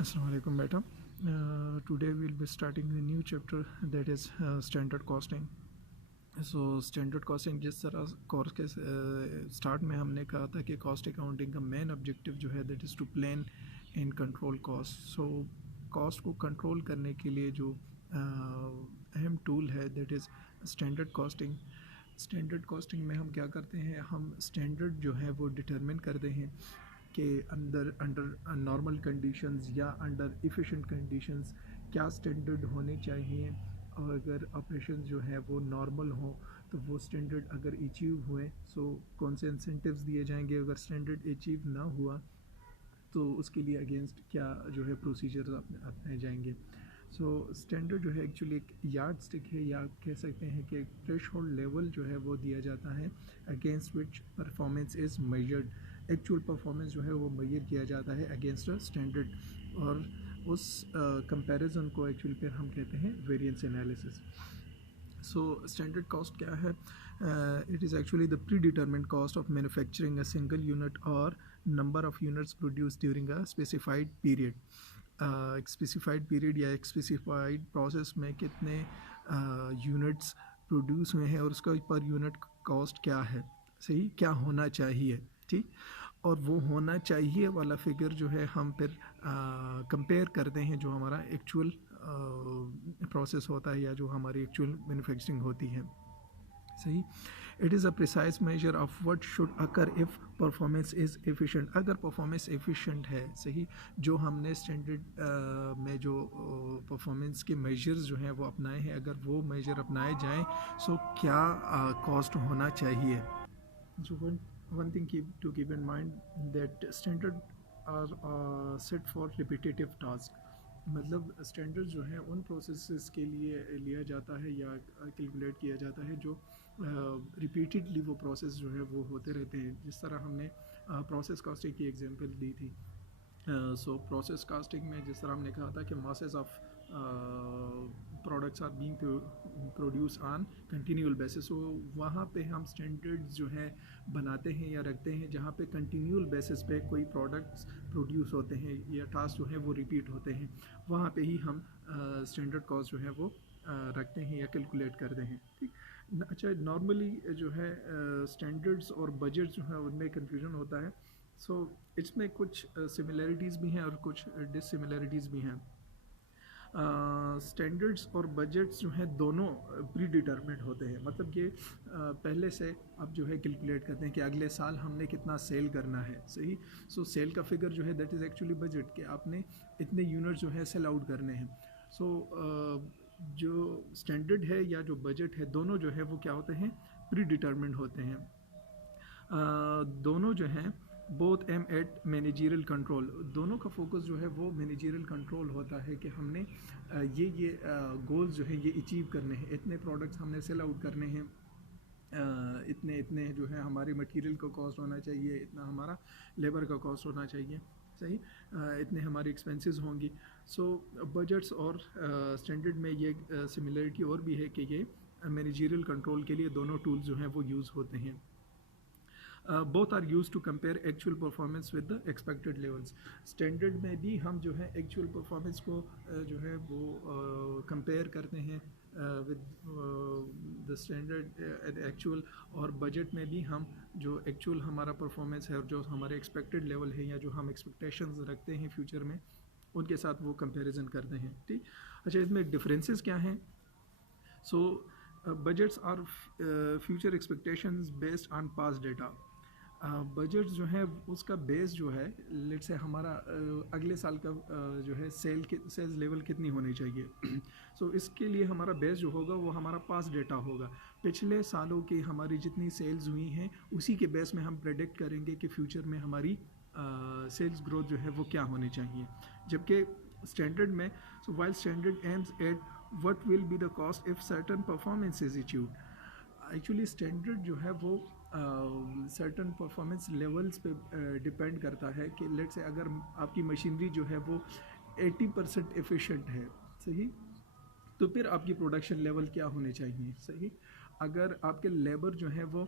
Assalamu alaikum beta. Today we'll be starting a new chapter that is standard costing. So standard costing जिस तरह course के start में हमने कहा था कि कॉस्ट अकाउंटिंग का मेन ऑब्जेक्टिव जो है that is to plan and control cost. So cost को कंट्रोल करने के लिए जो अहम टूल है that is standard costing. Standard costing में हम क्या करते हैं, हम स्टैंडर्ड जो है वो डिटरमिन करते हैं कि अंडर नॉर्मल कंडीशंस या अंडर इफ़िशेंट कंडीशंस क्या स्टैंडर्ड होने चाहिए. और अगर ऑपरेशन जो है वो नॉर्मल हो तो वो स्टैंडर्ड अगर अचीव हुए सो कौन से इंसेंटिव्स दिए जाएंगे. अगर स्टैंडर्ड अचीव ना हुआ तो उसके लिए अगेंस्ट क्या जो है प्रोसीजर्स अपनाए जाएंगे. सो स्टैंडर्ड जो है एक्चुअली एक यार्ड स्टिक है, या आप कह सकते हैं कि एक थ्रेशहोल्ड लेवल जो है वो दिया जाता है against which performance is measured. Actual performance जो है वो मेजर किया जाता है अगेंस्ट अ स्टैंडर्ड, और उस कंपैरिजन को एक्चुअली फिर हम कहते हैं variance analysis. So standard cost क्या है? It is actually the pre determined cost of manufacturing a single unit और number of units produce during a specified period. एक स्पेसिफाइड पीरियड या एक स्पेसिफाइड प्रोसेस में कितने यूनिट्स प्रोड्यूस हुए हैं और उसका पर यूनिट कॉस्ट क्या है, सही क्या होना चाहिए. ठीक, और वो होना चाहिए वाला फिगर जो है हम फिर कंपेयर करते हैं जो हमारा एक्चुअल प्रोसेस होता है या जो हमारी एक्चुअल मैन्युफैक्चरिंग होती है. सही, it is a precise measure of what should occur if performance is efficient. अगर परफॉर्मेंस एफिशिएंट है, सही, जो हमने स्टैंडर्ड में जो परफॉर्मेंस के मेजर्स जो हैं वो अपनाए हैं, अगर वो मेजर अपनाए जाएं सो क्या कॉस्ट होना चाहिए. So one thing to keep in mind that standard are set for repetitive task. मतलब स्टैंडर्ड जो है उन प्रोसेसेस के लिए लिया जाता है या कैलकुलेट किया जाता है जो रिपीटेडली वो प्रोसेस जो है वो होते रहते हैं. जिस तरह हमने प्रोसेस कॉस्टिंग की एग्जांपल दी थी. सो प्रोसेस कास्टिंग में जिस तरह हमने कहा था कि masses of products are being produce on continual basis. So वहाँ पे हम स्टैंडर्ड्स जो है बनाते हैं या रखते हैं जहाँ पे कंटिन्यूअल बेसिस पे कोई प्रोडक्ट्स प्रोड्यूस होते हैं या टास्क जो है वो रिपीट होते हैं. वहाँ पे ही हम स्टैंडर्ड कॉस्ट जो है वो रखते हैं या कैलकुलेट करते हैं. ठीक, अच्छा, नॉर्मली जो है स्टैंडर्ड्स और बजट जो है उनमें कन्फ्यूजन होता है. सो इसमें कुछ सिमिलरिटीज़ भी हैं और कुछ डिससिमिलरिटीज़ भी हैं. स्टैंडर्ड्स और बजट्स जो हैं दोनों प्री डिटरमिन्ड होते हैं. मतलब कि पहले से आप जो है कैलकुलेट करते हैं कि अगले साल हमने कितना सेल करना है. सही, सो सेल का फिगर जो है दैट इज़ एक्चुअली बजट, कि आपने इतने यूनिट जो है सेल आउट करने हैं. सो जो स्टैंडर्ड है या जो बजट है दोनों जो है वो क्या होते हैं, प्री डिटरमिन्ड होते हैं. दोनों जो हैं both aim at managerial control. दोनों का फोकस जो है वो मैनेजरियल कंट्रोल होता है कि हमने ये गोल्स जो है ये अचीव करने हैं. इतने प्रोडक्ट्स हमने सेल आउट करने हैं, इतने इतने जो है हमारे मटेरियल का कॉस्ट होना चाहिए, इतना हमारा लेबर का कॉस्ट होना चाहिए. सही, इतने हमारी एक्सपेंसेस होंगी. सो बजट्स और स्टैंडर्ड में ये सिमिलरिटी और भी है कि ये मैनेजरियल कंट्रोल के लिए दोनों टूल्स जो हैं वो यूज़ होते हैं. Both are used to compare actual performance with the expected levels. Standard में भी हम जो है एक्चुअल परफॉर्मेंस को जो है वो कंपेयर करते हैं विद द स्टैंडर्ड एक्चुअल, और बजट में भी हम जो एक्चुअल हमारा परफॉर्मेंस है और जो हमारे एक्सपेक्टेड लेवल है या जो हम एक्सपेक्टेशंस रखते हैं फ्यूचर में उनके साथ वो कंपैरिजन करते हैं. ठीक, अच्छा, इसमें डिफरेंसेस क्या हैं? So budgets are future expectations based on past data. Budget जो है उसका बेस जो है लेट्स से हमारा अगले साल का जो है सेल्स लेवल कितनी होनी चाहिए. सो इसके लिए हमारा बेस जो होगा वो हमारा पास डेटा होगा. पिछले सालों की हमारी जितनी सेल्स हुई हैं उसी के बेस में हम प्रेडिक्ट करेंगे कि फ्यूचर में हमारी सेल्स ग्रोथ जो है वो क्या होनी चाहिए. जबकि स्टैंडर्ड में, so while standard aims at what will be the cost if certain performance is achieved. Actually standard जो है वो सर्टन परफॉर्मेंस लेवल्स पे डिपेंड करता है कि लेट से अगर आपकी मशीनरी जो है वो 80% एफिशिएंट है, सही, तो फिर आपकी प्रोडक्शन लेवल क्या होने चाहिए. सही, अगर आपके लेबर जो है वो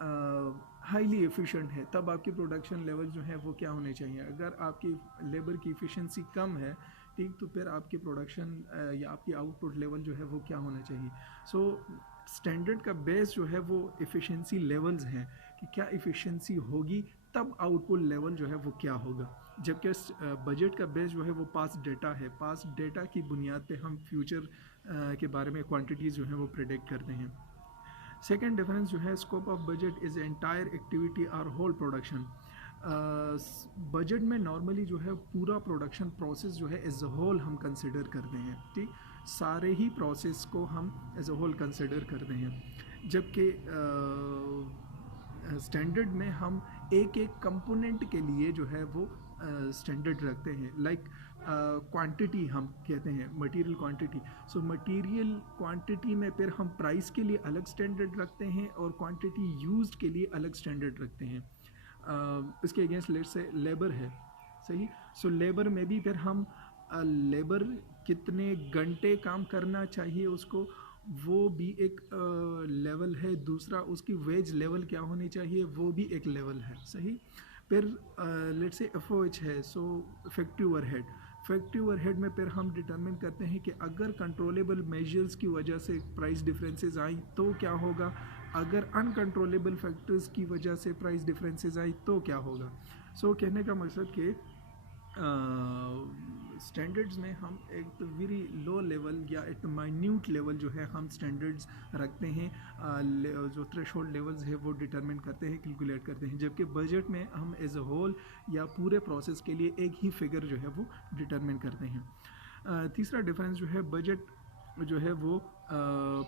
हाईली एफिशिएंट है, तब आपकी प्रोडक्शन लेवल जो है वो क्या होने चाहिए। अगर आपकी लेबर की इफ़िशेंसी कम है, ठीक, तो फिर आपकी प्रोडक्शन या आपकी आउटपुट लेवल जो है वो क्या होना चाहिए। सो स्टैंडर्ड का बेस जो है वो इफ़िशेंसी लेवल्स हैं कि क्या इफ़िशेंसी होगी तब आउटपुट लेवल जो है वो क्या होगा। जबकि बजट का बेस जो है वो पास्ट डेटा है, पास्ट डेटा की बुनियाद पे हम फ्यूचर के बारे में क्वांटिटीज़ जो है वो प्रेडिक्ट करते हैं। सेकेंड डिफरेंस जो है, scope of budget is entire activity और होल प्रोडक्शन। बजट में नॉर्मली जो है पूरा प्रोडक्शन प्रोसेस जो है एज अ होल हम कंसिडर करते हैं, ठीक, सारे ही प्रोसेस को हम एज अ होल कंसिडर करते हैं। जबकि स्टैंडर्ड में हम एक एक कंपोनेंट के लिए जो है वो स्टैंडर्ड रखते हैं। लाइक क्वांटिटी हम कहते हैं, material quantity. So material quantity में फिर हम प्राइस के लिए अलग स्टैंडर्ड रखते हैं और क्वांटिटी यूज्ड के लिए अलग स्टैंडर्ड रखते हैं। इसके अगेंस्ट लेट से लेबर है, सही। सो लेबर में भी फिर हम लेबर कितने घंटे काम करना चाहिए उसको, वो भी एक लेवल है। दूसरा, उसकी वेज लेवल क्या होनी चाहिए, वो भी एक लेवल है, सही। फिर लेट से एफओएच है, so effective overhead. Effective overhead में फिर हम डिटरमिन करते हैं कि अगर कंट्रोलेबल मेजर्स की वजह से प्राइस डिफरेंसेस आई तो क्या होगा, अगर अनकंट्रोलेबल फैक्टर्स की वजह से प्राइस डिफरेंसेस आई तो क्या होगा। सो कहने का मकसद कि स्टैंडर्ड्स में हम एक वेरी लो लेवल या एक माइन्यूट लेवल जो है हम स्टैंडर्ड्स रखते हैं, जो थ्रेशोल्ड लेवल्स है वो डिटरमिन करते हैं, कैलकुलेट करते हैं। जबकि बजट में हम एज अ होल या पूरे प्रोसेस के लिए एक ही फिगर जो है वो डिटरमिन करते हैं। तीसरा डिफरेंस जो है, बजट जो है वो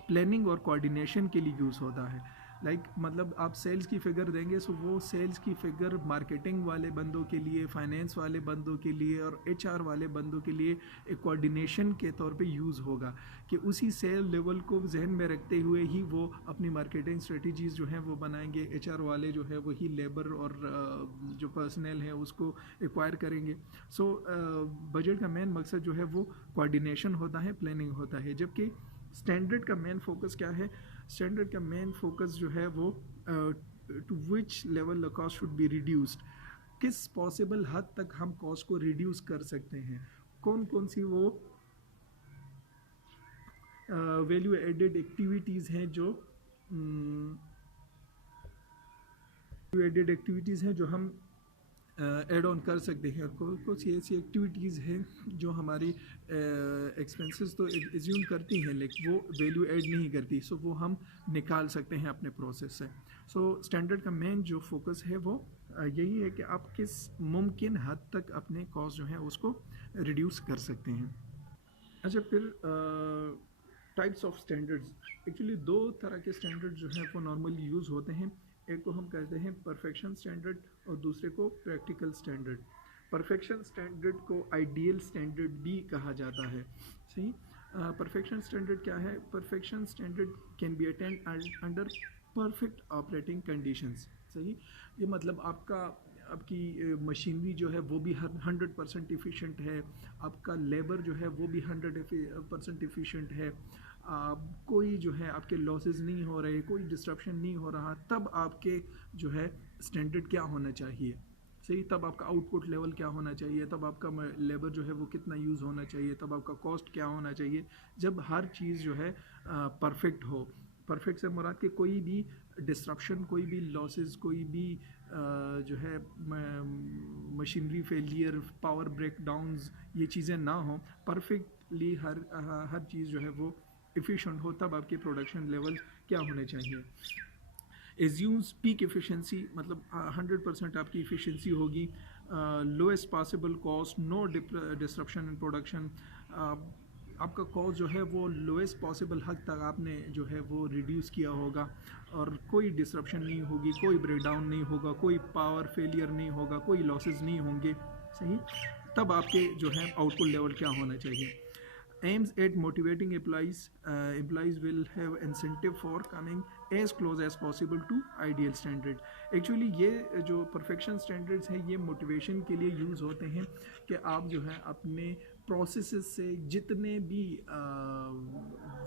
प्लानिंग और कोऑर्डिनेशन के लिए यूज़ होता है। लाइक मतलब आप सेल्स की फ़िगर देंगे, सो वो सेल्स की फ़िगर मार्केटिंग वाले बंदों के लिए, फाइनेंस वाले बंदों के लिए और एचआर वाले बंदों के लिए एक कोऑर्डिनेशन के तौर पे यूज़ होगा कि उसी सेल लेवल को जहन में रखते हुए ही वो अपनी मार्केटिंग स्ट्रेटजीज़ जो हैं वो बनाएंगे। एचआर वाले जो है वही लेबर और जो पर्सनल है उसको एक्वायर करेंगे। सो बजट का मेन मकसद जो है वो कोऑर्डिनेशन होता है, प्लानिंग होता है। जबकि स्टैंडर्ड का मेन फोकस क्या है, स्टैंडर्ड का मेन फोकस जो है वो to which level the cost should be reduced, किस पॉसिबल हद तक हम कॉस्ट को रिड्यूस कर सकते हैं, कौन कौन सी वो वैल्यू एडेड एक्टिविटीज़ हैं जो हम ऐड ऑन कर सकते हैं। और कुछ ऐसी एक्टिविटीज़ हैं जो हमारी एक्सपेंसेस तो एज्यूम करती हैं लेकिन वो वैल्यू ऐड नहीं करती, सो वो हम निकाल सकते हैं अपने प्रोसेस से। सो स्टैंडर्ड का मेन जो फोकस है वो यही है कि आप किस मुमकिन हद तक अपने कॉस्ट जो है उसको रिड्यूस कर सकते हैं। अच्छा, फिर टाइप्स ऑफ स्टैंडर्ड्स, एक्चुअली दो तरह के स्टैंडर्ड जो हैं वो नॉर्मली यूज़ होते हैं। एक को हम कहते हैं परफेक्शन स्टैंडर्ड और दूसरे को प्रैक्टिकल स्टैंडर्ड। परफेक्शन स्टैंडर्ड को आइडियल स्टैंडर्ड भी कहा जाता है, सही। परफेक्शन स्टैंडर्ड क्या है, perfection standard can be attend under perfect operating conditions, सही। ये मतलब आपकी मशीनरी जो है वो भी 100% इफ़िशेंट है, आपका लेबर जो है वो भी 100% इफ़िशेंट है, कोई जो है आपके लॉसेस नहीं हो रहे, कोई डिस्ट्रप्शन नहीं हो रहा, तब आपके जो है स्टैंडर्ड क्या होना चाहिए, सही। तब आपका आउटपुट लेवल क्या होना चाहिए, तब आपका लेबर जो है वो कितना यूज़ होना चाहिए, तब आपका कॉस्ट क्या होना चाहिए, जब हर चीज़ जो है परफेक्ट हो। परफेक्ट से मुराद कि कोई भी डिस्ट्रप्शन, कोई भी लॉसेस, कोई भी जो है मशीनरी फेलियर, पावर ब्रेकडाउन्स, ये चीज़ें ना हो, परफेक्टली हर चीज़ जो है वो एफिशिएंट हो, तब आपके प्रोडक्शन लेवल क्या होने चाहिए। एज्यूम्स पीक एफिशिएंसी, मतलब 100% आपकी एफिशिएंसी होगी, lowest possible cost, no disruption in production, आपका कॉस्ट जो है वो लोएस्ट पॉसिबल हद तक आपने जो है वो रिड्यूस किया होगा और कोई डिस्ट्रप्शन नहीं होगी, कोई ब्रेकडाउन नहीं होगा, कोई पावर फेलियर नहीं होगा, कोई लॉसेस नहीं होंगे, सही। तब आपके जो है आउटपुट लेवल क्या होना चाहिए। aims at motivating employees will have incentive for coming as close as possible to ideal standard. Actually ये जो परफेक्शन स्टैंडर्ड्स हैं ये मोटिवेशन के लिए यूज़ होते हैं कि आप जो है अपने प्रोसेसेस से जितने भी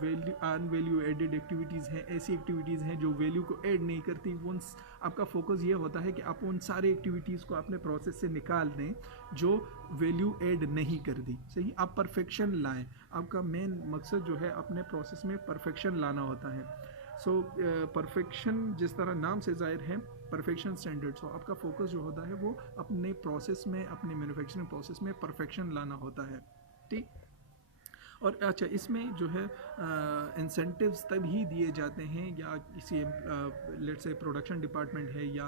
वैल्यू अनवैल्यू एडेड एक्टिविटीज़ हैं, ऐसी एक्टिविटीज़ हैं जो वैल्यू को ऐड नहीं करती, वो आपका फोकस ये होता है कि आप उन सारी एक्टिविटीज़ को अपने प्रोसेस से निकाल दें जो वैल्यू ऐड नहीं कर दी। सही, आप परफेक्शन लाएं। आपका मेन मकसद जो है अपने प्रोसेस में परफेक्शन लाना होता है। सो परफेक्शन जिस तरह नाम से ज़ाहिर है परफेक्शन स्टैंडर्ड, सो आपका फोकस जो होता है वो अपने प्रोसेस में, अपने मैन्युफैक्चरिंग प्रोसेस में परफेक्शन लाना होता है। ठीक। और अच्छा, इसमें जो है इंसेंटिव्स तभी दिए जाते हैं, या किसी लेट्स से प्रोडक्शन डिपार्टमेंट है या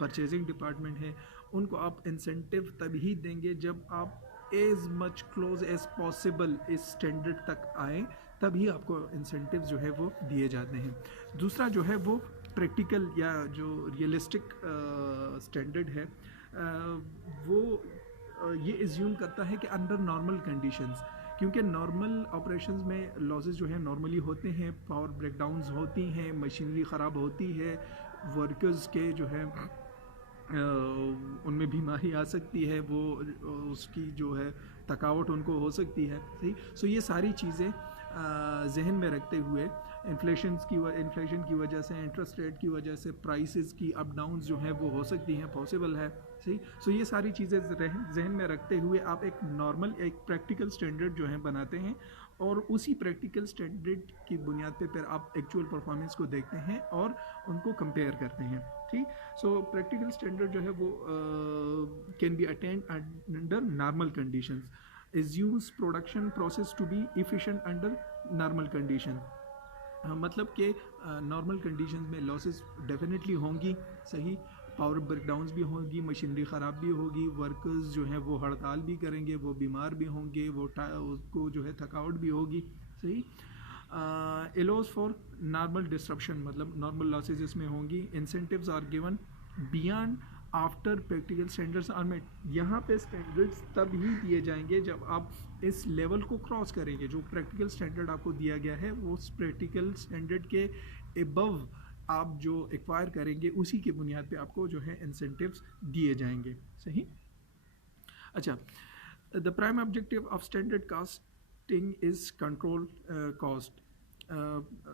परचेजिंग डिपार्टमेंट है, उनको आप इंसेंटिव तभी देंगे जब आप as much close as possible इस स्टैंडर्ड तक आए, तभी आपको इंसेंटिव जो है वो दिए जाते हैं। दूसरा जो है वो प्रैक्टिकल या जो रियलिस्टिक स्टैंडर्ड है, वो ये एज्यूम करता है कि अंडर नॉर्मल कंडीशंस, क्योंकि नॉर्मल ऑपरेशंस में लॉसेस जो है नॉर्मली होते हैं, पावर ब्रेकडाउन्स होती हैं, मशीनरी ख़राब होती है, वर्कर्स के जो है उनमें बीमारी आ सकती है, वो उसकी जो है थकावट उनको हो सकती है। सही, सो ये सारी चीज़ें जहन में रखते हुए इन्फ्लेशन की वजह से, इंटरेस्ट रेट की वजह से प्राइसेस की अप डाउन्स जो हैं वो हो सकती हैं, पॉसिबल है। सही, सो ये सारी चीज़ें जहन में रखते हुए आप एक नॉर्मल, एक प्रैक्टिकल स्टैंडर्ड जो है बनाते हैं, और उसी प्रैक्टिकल स्टैंडर्ड की बुनियाद पे फिर आप एक्चुअल परफॉर्मेंस को देखते हैं और उनको कंपेयर करते हैं। ठीक। सो प्रैक्टिकल स्टैंडर्ड जो है वो can be attained under normal conditions, assumes production process to be efficient under normal condition. मतलब कि नॉर्मल कंडीशंस में लॉसेस डेफिनेटली होंगी। सही, पावर ब्रेकडाउन्स भी होंगी, मशीनरी ख़राब भी होगी, वर्कर्स जो हैं वो हड़ताल भी करेंगे, वो बीमार भी होंगे, वो उसको जो है थकावट भी होगी। सही, एलोज फॉर नॉर्मल डिस्ट्रप्शन, मतलब नॉर्मल लॉसेज इसमें होंगी। Incentives are given beyond after practical standards are met. यहाँ पे स्टैंडर्ड्स तब ही दिए जाएंगे जब आप इस लेवल को क्रॉस करेंगे। जो प्रैक्टिकल स्टैंडर्ड आपको दिया गया है वो उस प्रैक्टिकल स्टैंडर्ड के एबव आप जो एक्वायर करेंगे, उसी के बुनियाद पे आपको जो है इंसेंटिव्स दिए जाएंगे। सही। अच्छा, the prime objective of standard costing is control cost.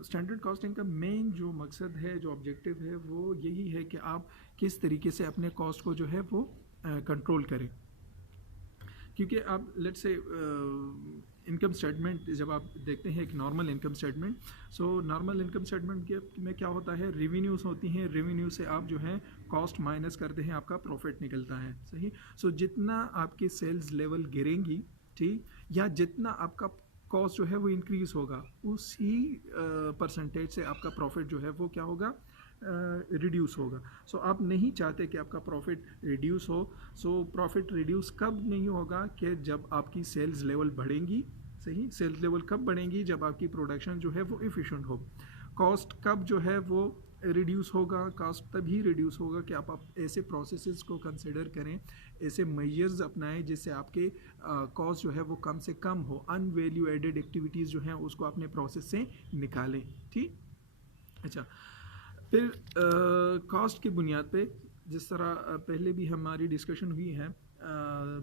Standard costing का मेन जो मकसद है, जो ऑब्जेक्टिव है, वो यही है कि आप किस तरीके से अपने कॉस्ट को जो है वो कंट्रोल करें। क्योंकि आप लेट्स से इनकम स्टेटमेंट जब आप देखते हैं, एक normal income statement, so normal income statement के में क्या होता है, रेवेन्यूज़ होती हैं, रेवेन्यू से आप जो है कॉस्ट माइनस करते हैं, आपका प्रॉफिट निकलता है। सही, सो जितना आपकी सेल्स लेवल गिरेंगी, ठीक, या जितना आपका कॉस्ट जो है वो इंक्रीज़ होगा, उसी परसेंटेज से आपका प्रॉफिट जो है वो क्या होगा, रिड्यूस होगा। सो आप नहीं चाहते कि आपका प्रॉफिट रिड्यूस हो। सो प्रॉफिट रिड्यूस कब नहीं होगा, कि जब आपकी सेल्स लेवल बढ़ेंगी। सही, सेल्स लेवल कब बढ़ेंगी, जब आपकी प्रोडक्शन जो है वो एफिशिएंट हो। कॉस्ट कब जो है वो रिड्यूस होगा, कॉस्ट तभी रिड्यूस होगा कि आप ऐसे प्रोसेसेस को कंसिडर करें, ऐसे मेजर्स अपनाएं जिससे आपके कॉस्ट जो है वो कम से कम हो, अनवैल्यू एडेड एक्टिविटीज़ जो हैं उसको अपने प्रोसेस से निकालें। ठीक। अच्छा, फिर कॉस्ट की बुनियाद पे, जिस तरह पहले भी हमारी डिस्कशन हुई है,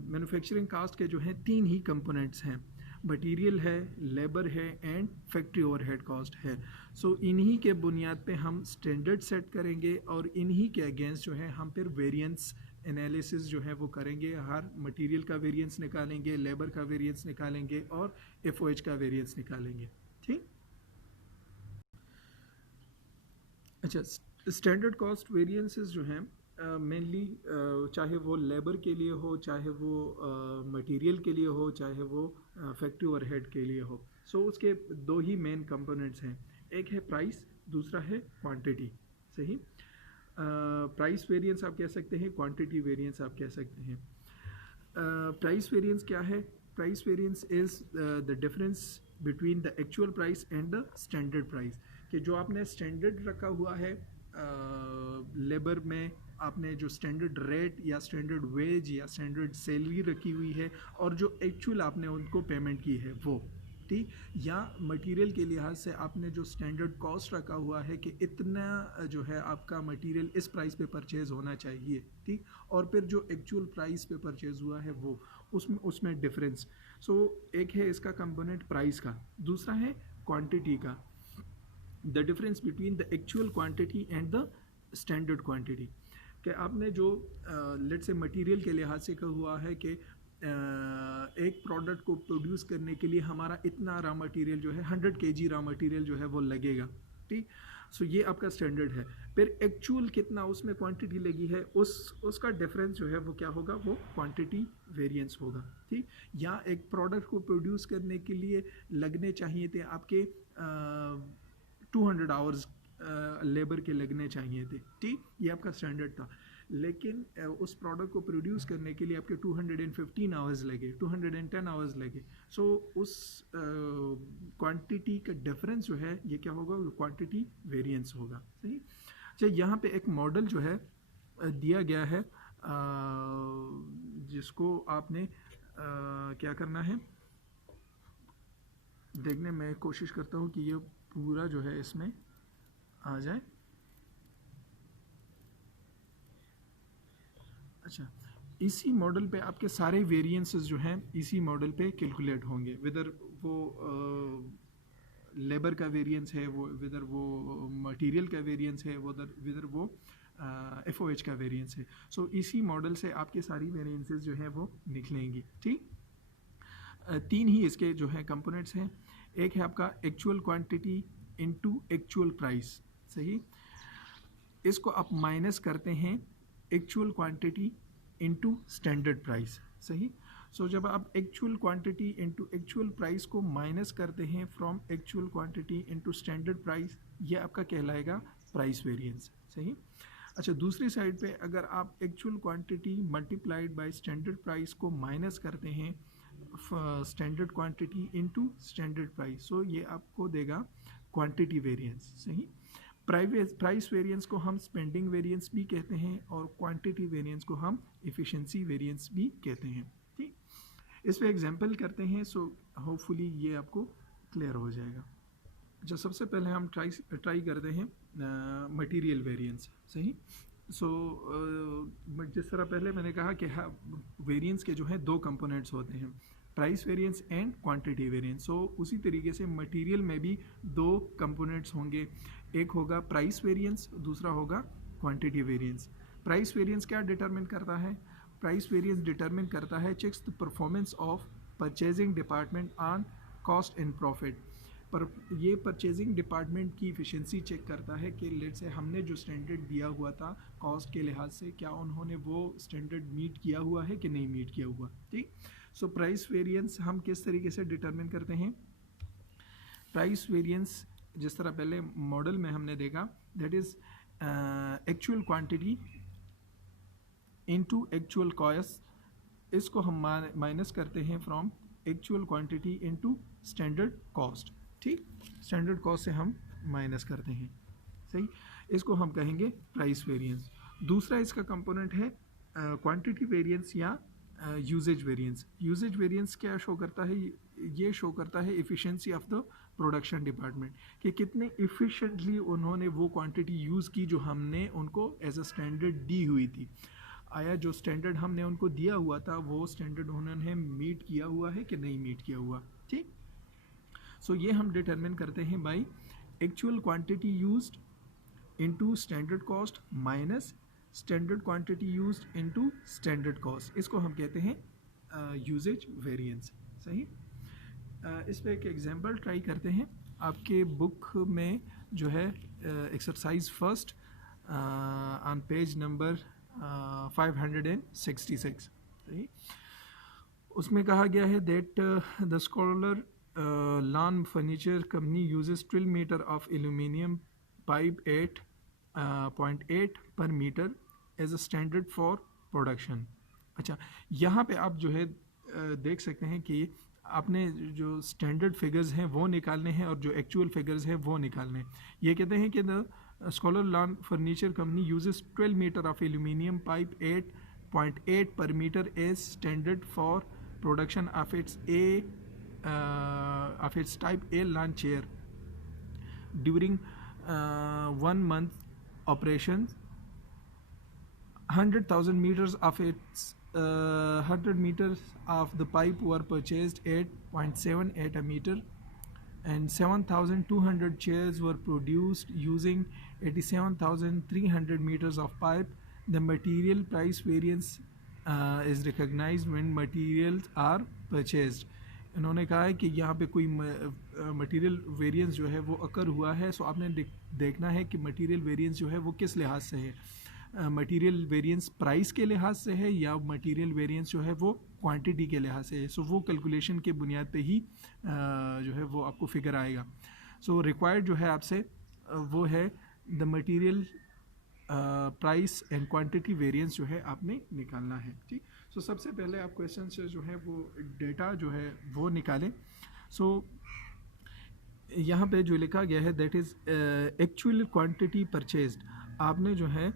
मैन्युफैक्चरिंग कॉस्ट के जो हैं 3 ही कंपोनेंट्स हैं, मटेरियल है, लेबर है, एंड फैक्ट्री ओवरहेड कॉस्ट है। सो इन्हीं के बुनियाद पे हम स्टैंडर्ड सेट करेंगे, और इन्हीं के अगेंस्ट जो है हम फिर वेरिएंस एनालिसिस जो है वो करेंगे। हर मटेरियल का वेरिएंस निकालेंगे, लेबर का वेरिएंस निकालेंगे, और एफओएच का वेरिएंस निकालेंगे। ठीक। अच्छा, स्टैंडर्ड कॉस्ट वेरिएंसेस जो हैं मेनली चाहे वो लेबर के लिए हो, चाहे वो मटेरियल के लिए हो, चाहे वो फैक्ट्री ओवरहेड के लिए हो। सो उसके 2 ही मेन कंपोनेंट्स हैं, एक है प्राइस, दूसरा है क्वांटिटी। सही, प्राइस वेरिएंस आप कह सकते हैं, क्वांटिटी वेरिएंस आप कह सकते हैं। प्राइस वेरिएंस क्या है? Price variance is the difference between the actual price and the standard price, कि जो आपने स्टैंडर्ड रखा हुआ है लेबर में, आपने जो स्टैंडर्ड रेट या स्टैंडर्ड वेज या स्टैंडर्ड सैलरी रखी हुई है, और जो एक्चुअल आपने उनको पेमेंट की है वो। ठीक, या मटेरियल के लिहाज से आपने जो स्टैंडर्ड कॉस्ट रखा हुआ है कि इतना जो है आपका मटेरियल इस प्राइस पे परचेज़ होना चाहिए, ठीक, और फिर जो एक्चुअल प्राइस पे परचेज़ हुआ है वो उसमें डिफरेंस। सो एक है इसका कंपोनेंट प्राइस का, दूसरा है क्वांटिटी का, the difference between the actual quantity and the standard quantity. कि आपने जो लेट से मटेरियल के लिहाज से कहा हुआ है कि एक प्रोडक्ट को प्रोड्यूस करने के लिए हमारा इतना रॉ मटेरियल जो है 100 kg रॉ मटेरियल जो है वो लगेगा, ठीक। सो ये आपका स्टैंडर्ड है। फिर एक्चुअल कितना उसमें क्वांटिटी लगी है उसका डिफरेंस जो है वो क्या होगा, वो क्वांटिटी वेरिएंस होगा, ठीक। या एक प्रोडक्ट को प्रोड्यूस करने के लिए लगने चाहिए थे आपके 200 आवर्स लेबर के लगने चाहिए थे, ठीक, ये आपका स्टैंडर्ड था। लेकिन उस प्रोडक्ट को प्रोड्यूस करने के लिए आपके 215 आवर्स लगे, 210 आवर्स लगे। सो उस क्वांटिटी का डिफरेंस जो है ये क्या होगा, क्वांटिटी वेरिएंस होगा, सही। अच्छा, यहाँ पे एक मॉडल जो है दिया गया है जिसको आपने क्या करना है देखने में कोशिश करता हूँ कि ये पूरा जो है इसमें आ जाए। अच्छा, इसी मॉडल पे आपके सारे वेरिएंसेस जो हैं इसी मॉडल पे कैलकुलेट होंगे, विदर वो लेबर का वेरिएंस है, वो विदर वो मटेरियल का वेरिएंस है, विदर वो FOH का वेरिएंस है। सो इसी मॉडल से आपके सारी वेरिएंसेस जो हैं वो निकलेंगी, ठीक। तीन ही इसके जो है कंपोनेंट्स हैं। एक है आपका actual quantity into actual price, सही। इसको आप माइनस करते हैं actual quantity into standard price, सही। सो जब आप actual quantity into actual price को माइनस करते हैं from actual quantity into standard price, ये आपका कहलाएगा प्राइस वेरिएंस, सही। अच्छा, दूसरी साइड पे अगर आप actual quantity multiplied by standard price को माइनस करते हैं standard quantity into standard price, so ये आपको देगा क्वांटिटी वेरिएंस, सही। प्राइस वेरिएंस को हम स्पेंडिंग वेरिएंस भी कहते हैं और क्वांटिटी वेरिएंस को हम एफिशिएंसी वेरिएंस भी कहते हैं, ठीक। इस पे एग्जांपल करते हैं, सो होपफुली ये आपको क्लियर हो जाएगा। जो सबसे पहले हम ट्राई करते हैं मटेरियल वेरिएंस, सही। सो जिस तरह पहले मैंने कहा कि वेरिएंस के जो है दो कंपोनेंट्स होते हैं, price variance and quantity variance. So उसी तरीके से मटेरियल में भी दो कंपोनेंट्स होंगे, एक होगा प्राइस वेरिएंस, दूसरा होगा क्वांटिटी वेरिएंस। प्राइस वेरिएंस क्या डिटरमिन करता है, प्राइस वेरिएंस डिटरमिन करता है checks the performance of purchasing department on cost and profit. पर ये परचेजिंग डिपार्टमेंट की एफिशिएंसी चेक करता है कि लेट से हमने जो स्टैंडर्ड दिया हुआ था कॉस्ट के लिहाज से, क्या उन्होंने वो स्टैंडर्ड मीट किया हुआ है कि नहीं मीट किया हुआ, ठीक। सो प्राइस वेरिएंस हम किस तरीके से डिटरमिन करते हैं, प्राइस वेरिएंस जिस तरह पहले मॉडल में हमने देखा, that is actual quantity into actual cost. इसको हम माइनस करते हैं from actual quantity into standard cost, ठीक। स्टैंडर्ड कॉस्ट से हम माइनस करते हैं, सही। इसको हम कहेंगे प्राइस वेरिएंस। दूसरा इसका कंपोनेंट है क्वांटिटी वेरिएंस या यूजेज वेरिएंस। यूजेज वेरिएंस क्या शो करता है, ये शो करता है efficiency of the production department, कि कितने इफ़िशेंटली उन्होंने वो क्वांटिटी यूज़ की जो हमने उनको एज अ स्टैंडर्ड दी हुई थी। आया जो स्टैंडर्ड हमने उनको दिया हुआ था वो स्टैंडर्ड उन्होंने मीट किया हुआ है कि नहीं मीट किया हुआ, ठीक। सो ये हम डिटरमिन करते हैं by actual quantity used into standard cost minus standard quantity used into standard cost. इसको हम कहते हैं यूजेज वेरिएंस, सही। इस पर एक एग्जांपल ट्राई करते हैं। आपके बुक में जो है exercise first on page number 566, सही। उसमें कहा गया है that the Scholar lawn furniture company uses 12 metre of aluminium pipe 8.8 per metre as a standard for production. अच्छा, यहाँ पे आप जो है देख सकते हैं कि आपने जो स्टैंडर्ड फिगर्स हैं वो निकालने हैं और जो एक्चुअल फिगर्स हैं वो निकालने हैं। ये कहते हैं कि the Scholar lawn furniture company uses 12 metre of aluminium pipe 8.8 per metre as standard for production of its of its type A launch chair during 1 month operations. 100,000 meters of its 100 meters of the pipe were purchased at 0.78 a meter, and 7,200 chairs were produced using 87,300 meters of pipe. The material price variance is recognized when materials are purchased. इन्होंने कहा है कि यहाँ पे कोई material variance जो है वो अकर हुआ है. सो आपने देखना है कि मटेरियल वेरिएंस जो है वो किस लिहाज से है. मटेरियल वेरिएंस प्राइस के लिहाज से है या मटेरियल वेरिएंस जो है वो क्वांटिटी के लिहाज से है. सो वो कैलकुलेशन के बुनियाद पे ही जो है वो आपको फिगर आएगा. सो रिक्वायर्ड जो है आपसे वो है the material price and quantity variance जो है आपने निकालना है. ठीक. सो सबसे पहले आप क्वेश्चन से जो है वो डेटा जो है वो निकालें. सो यहाँ पे जो लिखा गया है that is actual quantity purchased. आपने जो है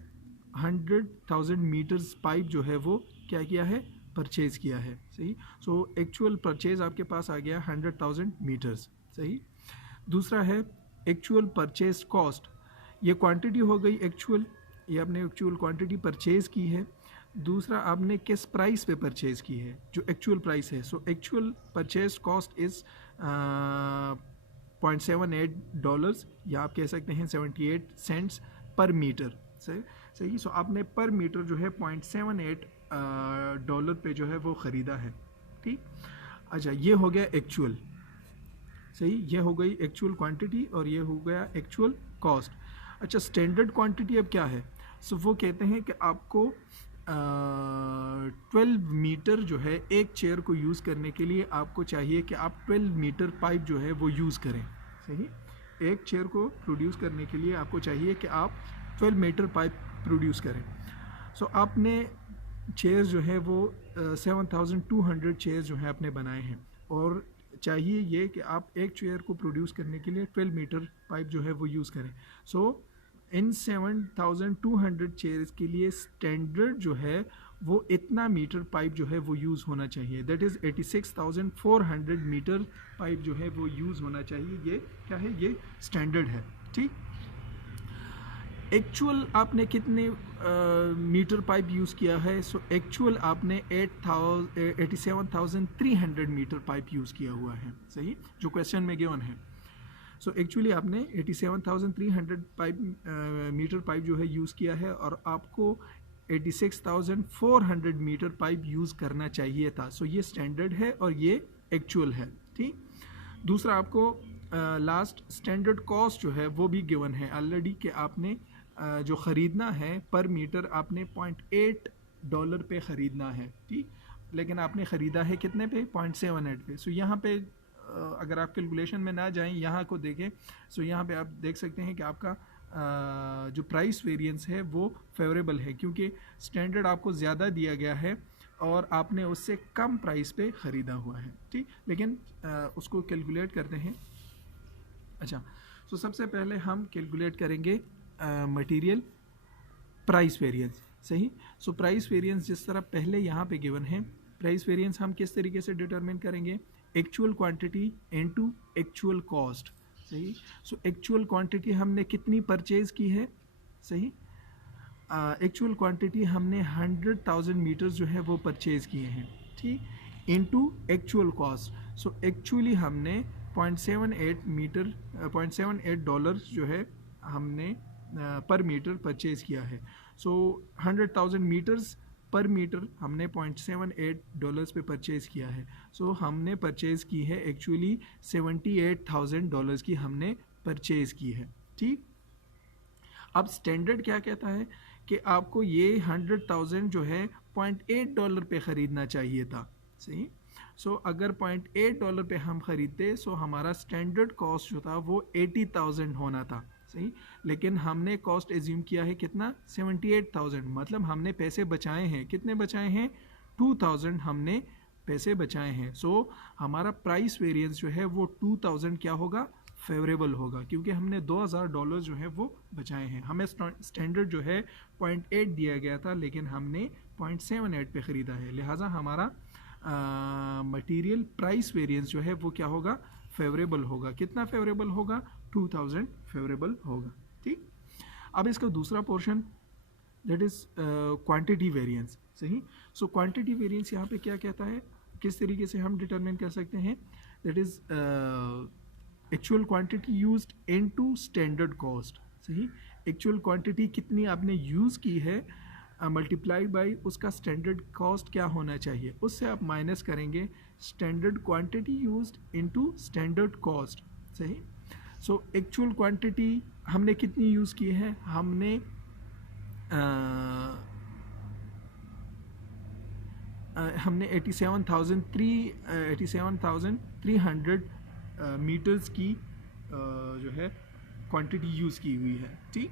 100,000 मीटर्स पाइप जो है वो क्या किया है, परचेज़ किया है. सही. सो एक्चुअल परचेज़ आपके पास आ गया 100,000 मीटर्स. सही. दूसरा है एक्चुअल परचेज कॉस्ट. ये क्वांटिटी हो गई एक्चुअल, ये आपने एक्चुअल क्वांटिटी परचेज़ की है. दूसरा आपने किस प्राइस पे परचेज़ की है, जो एक्चुअल प्राइस है. So actual purchase cost is $0.78 या आप कह सकते हैं 78 सेंट्स पर मीटर. सही. सही. सो आपने पर मीटर जो है $0.78 पे जो है वो ख़रीदा है. ठीक. अच्छा, ये हो गया एक्चुअल. सही. ये हो गई एक्चुअल क्वांटिटी और ये हो गया एक्चुअल कॉस्ट. अच्छा, स्टैंडर्ड क्वांटिटी अब क्या है. सो वो कहते हैं कि आपको 12 मीटर जो है एक चेयर को यूज़ करने के लिए आपको चाहिए कि आप 12 मीटर पाइप जो है वो यूज़ करें. सही. एक चेयर को प्रोड्यूस करने के लिए आपको चाहिए कि आप 12 मीटर पाइप प्रोड्यूस करें. सो आपने चेयर्स जो है वो 7,200 चेयर्स जो है आपने बनाए हैं और चाहिए ये कि आप एक चेयर को प्रोड्यूस करने के लिए 12 मीटर पाइप जो है वो यूज़ करें. सो इन 7,200 चेयर्स के लिए स्टैंडर्ड जो है वो इतना मीटर पाइप जो है वो यूज़ होना चाहिए. दैट इज़ 86,400 मीटर पाइप जो है वो यूज़ होना चाहिए. ये क्या है, ये स्टैंडर्ड है. ठीक. एक्चुअल आपने कितने मीटर पाइप यूज़ किया है. सो एक्चुअल आपने 87,300 मीटर पाइप यूज़ किया हुआ है. सही. जो क्वेश्चन में गिवन है. सो एक्चुअली आपने 87,300 मीटर पाइप जो है यूज़ किया है और आपको 86,400 मीटर पाइप यूज़ करना चाहिए था. सो ये स्टैंडर्ड है और ये एक्चुअल है. ठीक. दूसरा आपको लास्ट स्टैंडर्ड कॉस्ट जो है वो भी गिवन है ऑलरेडी कि आपने जो ख़रीदना है पर मीटर आपने $0.8 पे ख़रीदना है. ठीक. लेकिन आपने ख़रीदा है कितने पे, 0.78 पे. सो यहाँ पे अगर आप कैलकुलेशन में ना जाएं, यहाँ को देखें. सो यहाँ पे आप देख सकते हैं कि आपका जो प्राइस वेरिएंस है वो फेवरेबल है क्योंकि स्टैंडर्ड आपको ज़्यादा दिया गया है और आपने उससे कम प्राइस पे ख़रीदा हुआ है. ठीक. लेकिन उसको कैलकुलेट करते हैं. अच्छा, सो सबसे पहले हम कैलकुलेट करेंगे मटेरियल प्राइस वेरिएंस. सही. सो प्राइस वेरिएंस जिस तरह पहले यहाँ पे गिवन है, प्राइस वेरिएंस हम किस तरीके से डिटरमिन करेंगे, actual quantity into actual cost. सही. सो एक्चुअल क्वांटिटी हमने कितनी परचेज़ की है. सही. एक्चुअल क्वांटिटी हमने 100,000 मीटर्स जो है वो परचेज़ किए हैं. ठीक. Into actual cost. So actually हमने 0.78 डॉलर्स जो है हमने पर मीटर परचेज़ किया है. सो 100,000 मीटर्स पर मीटर हमने $0.78 पे परचेज़ किया है. सो हमने परचेज़ की है एक्चुअली $78,000 की हमने परचेज़ की है. ठीक. अब स्टैंडर्ड क्या कहता है कि आपको ये 100,000 जो है $0.8 पे ख़रीदना चाहिए था. सही. सो अगर $0.8 पे हम ख़रीदते सो हमारा स्टैंडर्ड कॉस्ट जो था वो 80,000 होना था. सही. लेकिन हमने कॉस्ट एज्यूम किया है कितना, 78,000. मतलब हमने पैसे बचाए हैं. कितने बचाए हैं, 2,000 हमने पैसे बचाए हैं. सो हमारा प्राइस वेरिएंस जो है वो 2,000 क्या होगा, फेवरेबल होगा क्योंकि हमने $2,000 जो है वो बचाए हैं. हमें स्टैंडर्ड जो है 0.8 दिया गया था लेकिन हमने 0.78 पे ख़रीदा है. लिहाजा हमारा मटेरियल प्राइस वेरिएंस जो है वो क्या होगा, फेवरेबल होगा। कितना फेवरेबल होगा, 2000 फेवरेबल होगा। ठीक, अब इसका दूसरा portion that is quantity variance. सही, सो क्वांटिटी वेरिएंस यहाँ पे क्या कहता है, किस तरीके से हम डिटरमिन कर सकते हैं, that is actual quantity used into standard cost. सही, एक्चुअल क्वांटिटी कितनी आपने यूज़ की है मल्टीप्लाई बाई उसका स्टैंडर्ड कॉस्ट क्या होना चाहिए, उससे आप माइनस करेंगे standard quantity used into standard cost. सही, सो एक्चुअल क्वांटिटी हमने कितनी यूज़ की है, हमने हमने 87,300 मीटर्स की जो है क्वांटिटी यूज़ की हुई है। ठीक,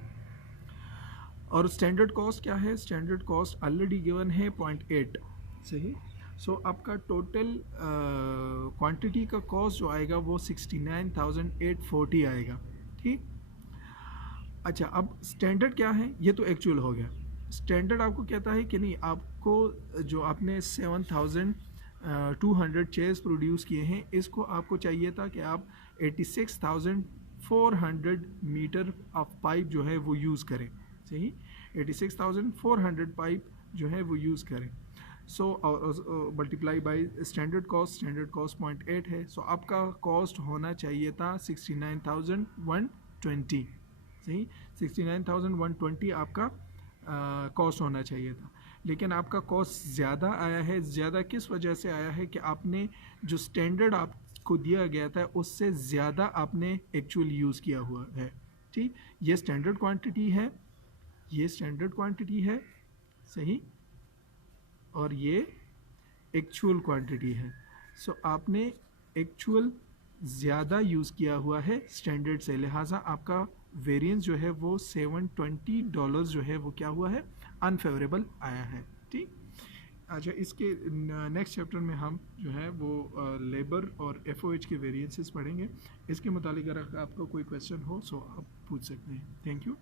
और स्टैंडर्ड कॉस्ट क्या है, स्टैंडर्ड कॉस्ट ऑलरेडी गिवन है 0.8। सही, सो आपका टोटल क्वांटिटी का कॉस्ट जो आएगा वो 69,840 आएगा। ठीक, अच्छा, अब स्टैंडर्ड क्या है, ये तो एक्चुअल हो गया। स्टैंडर्ड आपको कहता है कि नहीं, आपको जो आपने 7,200 चेयर्स प्रोड्यूस किए हैं, इसको आपको चाहिए था कि आप 86,400 मीटर ऑफ पाइप जो है वो यूज़ करें। सही, 86,400 पाइप जो है वो यूज़ करें। So multiply by standard cost 0.8 है। सो आपका कॉस्ट होना चाहिए था 69,120। सही, 69,120 आपका कॉस्ट होना चाहिए था, लेकिन आपका कॉस्ट ज़्यादा आया है। ज़्यादा किस वजह से आया है कि आपने जो स्टैंडर्ड आपको दिया गया था उससे ज़्यादा आपने एक्चुअल यूज़ किया हुआ है। ठीक, ये स्टैंडर्ड क्वांटिटी है, ये स्टैंडर्ड क्वांटिटी है। सही, और ये एक्चुअल क्वांटिटी है। सो आपने एक्चुअल ज़्यादा यूज़ किया हुआ है स्टैंडर्ड से, लिहाजा आपका वेरिएंस जो है वो $720 जो है वो क्या हुआ है, अनफेवरेबल आया है। ठीक, अच्छा, इसके नेक्स्ट चैप्टर में हम जो है वो लेबर और FOH के वेरिएंसेस पढ़ेंगे। इसके मुतालिक अगर आपका कोई क्वेश्चन हो सो आप पूछ सकते हैं। Thank you.